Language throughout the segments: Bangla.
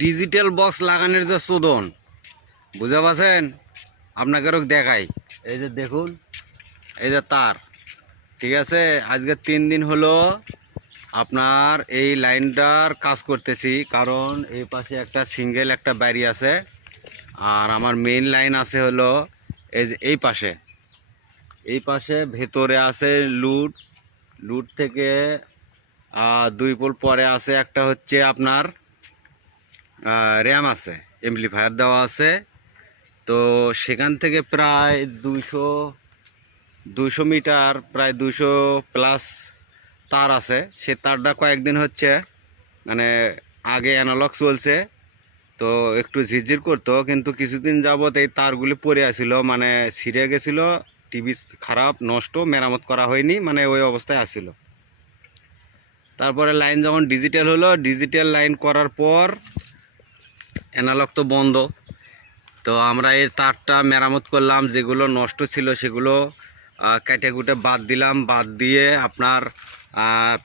ডিজিটাল বক্স লাগানোর যে চোদন বুঝতে পারছেন? আপনাকেও দেখাই। এই যে দেখুন, এই যে তার। ঠিক আছে? আজকে তিন দিন হলো আপনার এই লাইনটার কাজ করতেছি, কারণ এই পাশে একটা সিঙ্গেল একটা বাড়ি আছে। আর আমার মেইন লাইন আছে হলো এই যে এই পাশে। এই পাশে ভেতরে আছে লুট। লুট থেকে দুই পোল পরে আছে একটা হচ্ছে আপনার র্যাম আছে এমপ্লিফায়ার দেওয়া আছে। তো সেখান থেকে প্রায় দুইশো দুশো মিটার, প্রায় দুশো প্লাস তার আছে। সে তারটা কয়েকদিন হচ্ছে মানে আগে অ্যানালগ চলছে। তো একটু ঝিরঝির করতো, কিন্তু কিছুদিন যাবত এই তারগুলি পড়ে আসছিল মানে ছিঁড়ে গেছিল টিভি খারাপ, নষ্ট, মেরামত করা হয়নি মানে ওই অবস্থায় আসছিল তারপরে লাইন যখন ডিজিটাল হলো ডিজিটাল লাইন করার পর অ্যানালগ তো বন্ধ। তো আমরা এই তারটা মেরামত করলাম, যেগুলো নষ্ট ছিল সেগুলো কেটে কুটে বাদ দিলাম। বাদ দিয়ে আপনার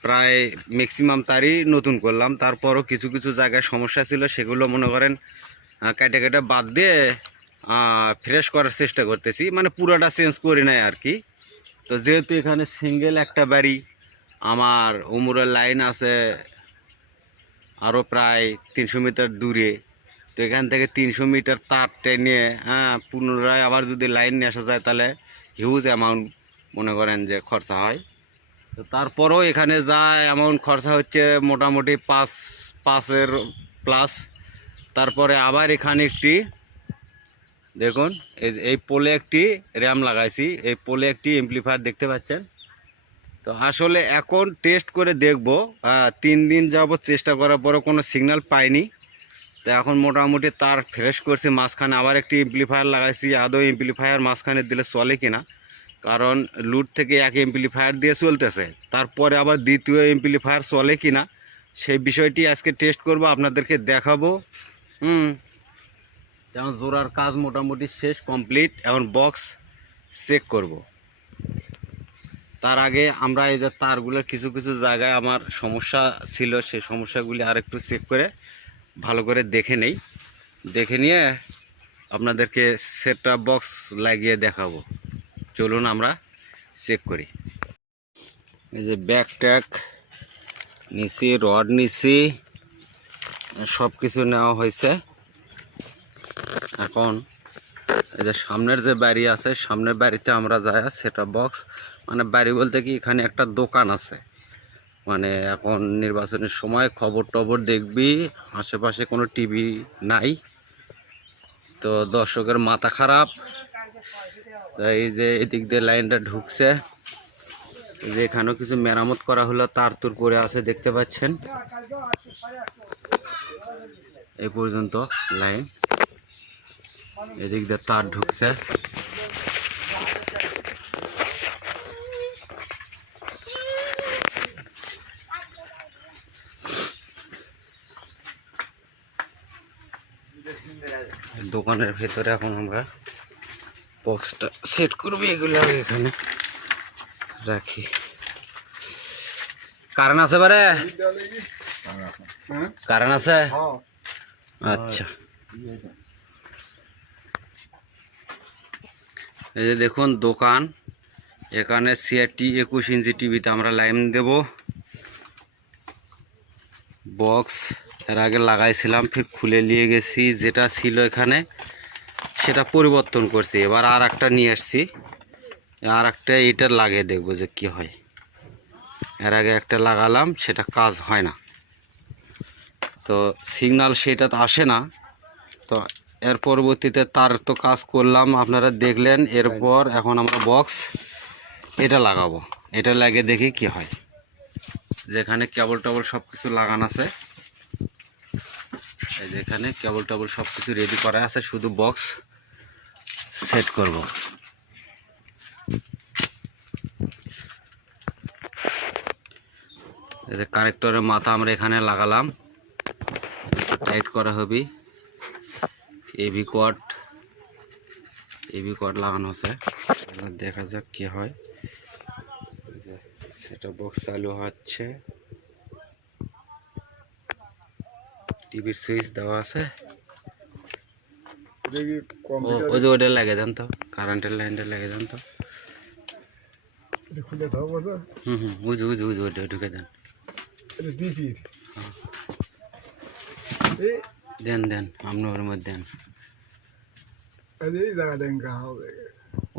প্রায় ম্যাক্সিমাম তারই নতুন করলাম। তারপরও কিছু কিছু জায়গায় সমস্যা ছিল, সেগুলো মনে করেন কেটে কেটে বাদ দিয়ে ফ্রেশ করার চেষ্টা করতেছি। মানে পুরোটা চেঞ্জ করি নাই আর কি। তো যেহেতু এখানে সিঙ্গেল একটা বাড়ি, আমার উমরের লাইন আছে আরও প্রায় তিনশো মিটার দূরে। তো এখান থেকে তিনশো মিটার তার টেনে হ্যাঁ পুনরায় আবার যদি লাইন নিয়ে আসা যায় তাহলে হিউজ অ্যামাউন্ট মনে করেন যে খরচা হয়। তো তারপরেও এখানে যা অ্যামাউন্ট খরচা হচ্ছে মোটামুটি পাঁচ পাঁচের প্লাস তারপরে আবার এখানে একটি দেখুন এই পোলে একটি র্যাম লাগাইছি। এই পোলে একটি এমপ্লিফায়ার দেখতে পাচ্ছেন? তো আসলে এখন টেস্ট করে দেখব আহ, তিন দিন যাব চেষ্টা করার পরও কোনো সিগন্যাল পাইনি। তো এখন মোটামুটি তার ফ্রেশ করছি, মাঝখানে আবার একটি এমপ্লিফায়ার লাগাইছি। আদৌ এমপ্লিফায়ার মাঝখানে দিলে চলে কিনা? কারণ লুট থেকে এক এমপ্লিফায়ার দিয়ে চলতেছে। তারপরে আবার দ্বিতীয় এমপ্লিফায়ার চলে কিনা, সেই বিষয়টি আজকে টেস্ট করব, আপনাদেরকে দেখাবো। হুম। যেমন জোড়ার কাজ মোটামুটি শেষ কমপ্লিট এখন বক্স চেক করব। তার আগে আমরা এই যে তারগুলোর কিছু কিছু জায়গায় আমার সমস্যা ছিল, সেই সমস্যাগুলি আর একটু চেক করে ভালো করে দেখে নেই। দেখে নিয়ে আপনাদেরকে সেটটা বক্স লাগিয়ে দেখাবো। চলুন আমরা চেক করি। এই যে ব্যাগ ট্যাগ নিছি রড নিছি সব কিছু নেওয়া হয়েছে। এখন এই যে সামনের যে বাড়ি আছে, সামনের বাড়িতে আমরা যাই সেটা বক্স। মানে বাড়ি বলতে কি, এখানে একটা দোকান আছে। মানে এখন নির্বাচনের সময় খবর টবর দেখবি, আশেপাশে কোনো টিভি নাই। তো দর্শকের মাথা খারাপ। এই যে এদিক দিয়ে লাইনটা ঢুকছে যে এখানেও কিছু মেরামত করা হলো, তার তুর পরে আছে, দেখতে পাচ্ছেন। এ পর্যন্ত লাইন। এদিক দিয়ে তার ঢুকছে। দোকানের ভেতরে এখন আমরা বক্সটা সেট করব এগুলো এখানে রাখি। কারণ আছে বারে? কারণ আছে? আচ্ছা। এই যে দেখুন দোকান এখানে সিআরটি একুশ ইঞ্চি টিভিতে আমরা লাইন দেব। বক্স এর আগে লাগাইছিলাম, ফির খুলে নিয়ে গেছি। যেটা ছিল এখানে, সেটা পরিবর্তন করছি। এবার আর একটা নিয়ে আসছি। আর একটা এটা লাগিয়ে দেখব যে কি হয়। এর আগে একটা লাগালাম, সেটা কাজ হয় না। তো সিগনাল সেটা আসে না। তো এর পরবর্তীতে তার তো কাজ করলাম। আপনারা দেখলেন, এরপর এখন আমরা বক্স এটা লাগাবো। এটা লাগিয়ে দেখি কি হয়। যেখানে কেবল টেবল সব কিছু লাগানো আছে। এই এখানে কেবল টেবল সব কিছু রেডি করা আছে, শুধু বক্স সেট করব। এই যে কানেক্টরের মাথা আমরা এখানে লাগালাম। টাইট করা হবে। এবি কোয়াড এবি কোয়াড লাগানো আছে। দেখা যাক কি হয়। সেটা বক্স চালু হচ্ছে। টিভির সুইচ দেওয়া আছে। ওই যে ওটা লাগে দেন তো কারেন্টের লাইনটা লাগে দেন তো। খুলে হুম হুম ওইটা ঢুকে দেন। এটা দেন দেন আপনি ওর মধ্যে দেন।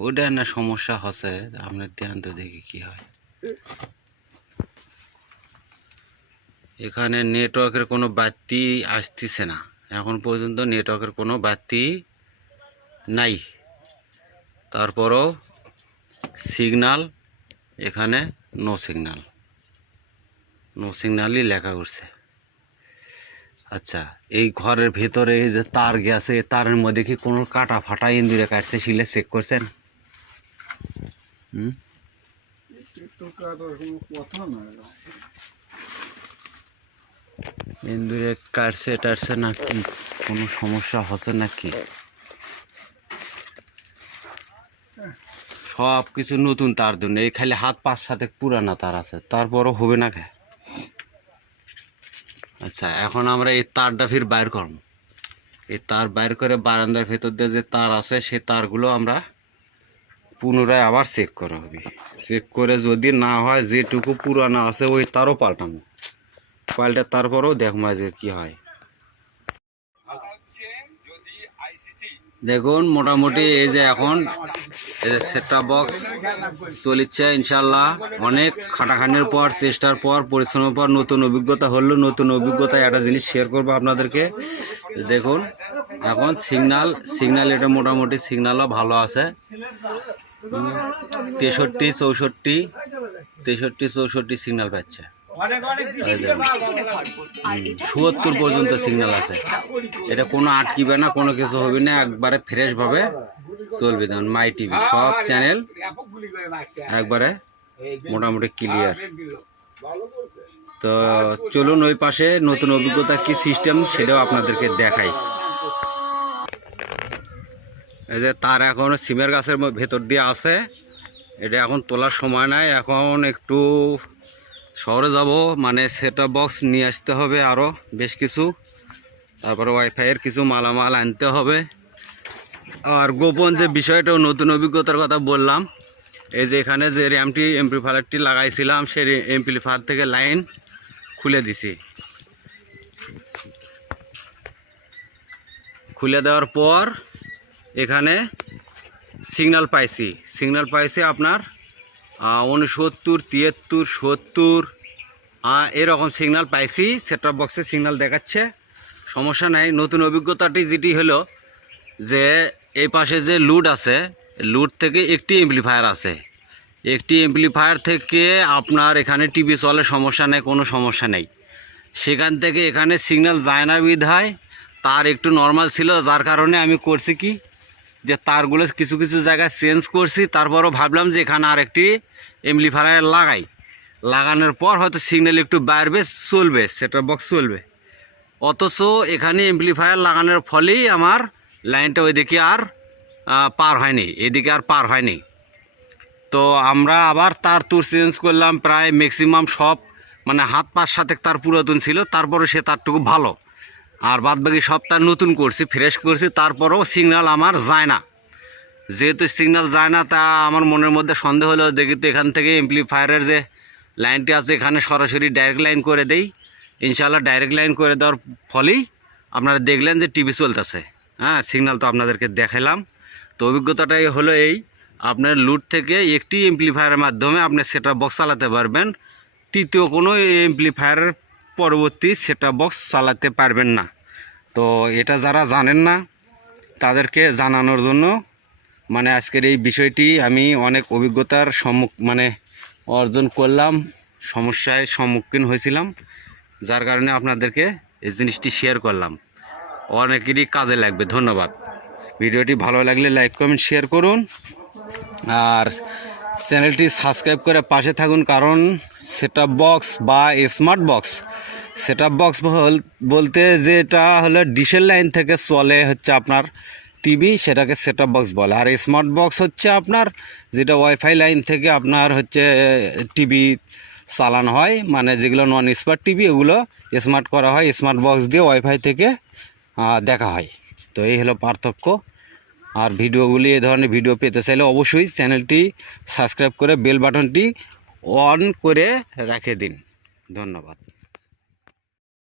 ওটা না সমস্যা হচ্ছে আপনার দেন তো দেখি কি হয়। এখানে নেটওয়ার্কের কোনো বাতি আসতেছে না। এখন পর্যন্ত নেটওয়ার্কের কোনো বাতি নাই। তারপরও সিগনাল এখানে নো সিগনাল। নো সিগনালই লেখা উঠছে আচ্ছা এই ঘরের ভেতরে যে তার গেছে তারের মধ্যে কি কোনো কাটা ফাটা ইন্দুরে কাটছে, শিলে চেক করছেন? হুম? ইন্দুরে কাটছে, টাটছে নাকি? কোনো সমস্যা হচ্ছে নাকি? সব কিছু নতুন তার জন্য। এই খালি হাত পাঁচ সাথে পুরানা তার আছে। তারপরও হবে না খা আচ্ছা এখন আমরা এই তারটা ফির বাইর করব। এই তার বাইর করে বারান্দার ভেতর দিয়ে যে তার আছে সেই তারগুলো আমরা পুনরায় আবার চেক করা হবে। চেক করে যদি না হয়, যেটুকু পুরানা আছে, ওই তারও পাল্টানো পাল্টে তারপরেও দেখব যে কি হয়। দেখুন, মোটামুটি এই যে এখন সেটআপ বক্স চলিচ্ছে ইনশাল্লাহ অনেক খাটাখানির পর, চেষ্টার পর, পরিশ্রমের পর নতুন অভিজ্ঞতা হলো, নতুন অভিজ্ঞতা একটা জিনিস শেয়ার করব আপনাদেরকে। দেখুন, এখন সিগনাল সিগনাল এটা মোটামুটি সিগনালও ভালো আছে। তেষট্টি, চৌষট্টি তেষট্টি, চৌষট্টি সিগনাল পাচ্ছে। সুয়াত্তর পর্যন্ত সিগন্যাল আছে। এটা কোনো আটকিবে না কোনো কিছু হবে না একবারে ফ্রেশ ভাবে চলবে ধরুন মাই টিভি সব চ্যানেল একবারে মোটামুটি ক্লিয়ার তো চলুন ওই পাশে নতুন অভিজ্ঞতা কি সিস্টেম সেটাও আপনাদেরকে দেখাই। এই যে তার এখন সিমের গাছের ভেতর দিয়ে আছে। এটা এখন তোলার সময় নাই এখন একটু শহরে যাব মানে সেটা বক্স নিয়ে আসতে হবে আরও বেশ কিছু। তারপরে ওয়াইফাইয়ের কিছু মালামাল আনতে হবে। আর গোপন যে বিষয়টা নতুন অভিজ্ঞতার কথা বললাম, এই যে এখানে যে র্যামটি এমপ্লিফায়ারটি লাগাইছিলাম, সেই এমপ্লিফায়ার থেকে লাইন খুলে দিছি। খুলে দেওয়ার পর এখানে সিগন্যাল পাইছি। সিগন্যাল পাইছি আপনার উনসত্তর তিয়াত্তর, সত্তর এরকম সিগনাল পাইছি। সেটআপ বক্সে সিগনাল দেখাচ্ছে। সমস্যা নাই। নতুন অভিজ্ঞতাটি যেটি হলো যে, এই পাশে যে লুড আছে লুড থেকে একটি এমপ্লিফায়ার আছে। একটি এমপ্লিফায়ার থেকে আপনার এখানে টিভি চলে, সমস্যা নেই, কোনো সমস্যা নেই। সেখান থেকে এখানে সিগন্যাল যায় না বিধায়, তার একটু নর্মাল ছিল, যার কারণে আমি করছি কি? যে তারগুলো কিছু কিছু জায়গায় চেঞ্জ করছি, তারপরও ভাবলাম যে এখানে আরেকটি এমপ্লিফায়ার লাগাই। লাগানোর পর হয়তো সিগন্যাল একটু বাড়বে, চলবে সেটা বক্স চলবে। অথচ এখানে এমপ্লিফায়ার লাগানোর ফলেই আমার লাইনটা ওইদিকে আর পার হয়নি, এদিকে আর পার হয়নি। তো আমরা আবার তার তুর চেঞ্জ করলাম, প্রায় ম্যাক্সিমাম সব মানে হাত পাঁচ সাথে তার পুরাতন ছিল তারপরে সে তারটুকু ভালো। আর বাদ বাকি সব তার নতুন করছি ফ্রেশ করছি, তারপরেও সিগন্যাল আমার যায় না। যেহেতু সিগন্যাল যায় না, তা আমার মনের মধ্যে সন্দেহ হলো, দেখি তো এখান থেকে এমপ্লিফায়ারের যে লাইনটি আছে, এখানে সরাসরি ডাইরেক্ট লাইন করে দেই। ইনশাল্লাহ ডাইরেক্ট লাইন করে দেওয়ার ফলেই আপনারা দেখলেন যে টিভি চলতেছে। হ্যাঁ সিগন্যাল তো আপনাদেরকে দেখালাম তো অভিজ্ঞতাটাই হলো এই, আপনার লুট থেকে একটি এমপ্লিফায়ারের মাধ্যমে আপনি সেটা বক্স চালাতে পারবেন। তৃতীয় কোনো এমপ্লিফায়ারের পরবর্তী সেটা বক্স চালাতে পারবেন না। তো এটা যারা জানেন না, তাদেরকে জানানোর জন্য মানে আজকের এই বিষয়টি আমি অনেক অভিজ্ঞতার সম্মুখ মানে অর্জন করলাম, সমস্যায় সম্মুখীন হয়েছিলাম, যার কারণে আপনাদেরকে এই জিনিসটি শেয়ার করলাম। অনেকেরই কাজে লাগবে, ধন্যবাদ। ভিডিওটি ভালো লাগলে লাইক কমেন্ট শেয়ার করুন। আর চ্যানেলটি সাবস্ক্রাইব করে পাশে থাকুন, কারণ সেটআপ বক্স বা স্মার্ট বক্স, সেটআপ বক্স বলতে যেটা হলো ডিশের লাইন থেকে চলে হচ্ছে আপনার টিভি সেটাকে সেটআপ বক্স বলে। আর স্মার্ট বক্স হচ্ছে আপনার যেটা ওয়াইফাই লাইন থেকে আপনার হচ্ছে টিভি চালানো হয় মানে যেগুলো নন স্মার্ট টিভি ওগুলো স্মার্ট করা হয় স্মার্ট বক্স দিয়ে ওয়াইফাই থেকে দেখা হয়। তো এই হলো পার্থক্য। আর ভিডিওগুলি এ ধরনের ভিডিও পেতে চাইলে অবশ্যই চ্যানেলটি সাবস্ক্রাইব করে বেল বাটনটি অন করে রেখে দিন। ধন্যবাদ।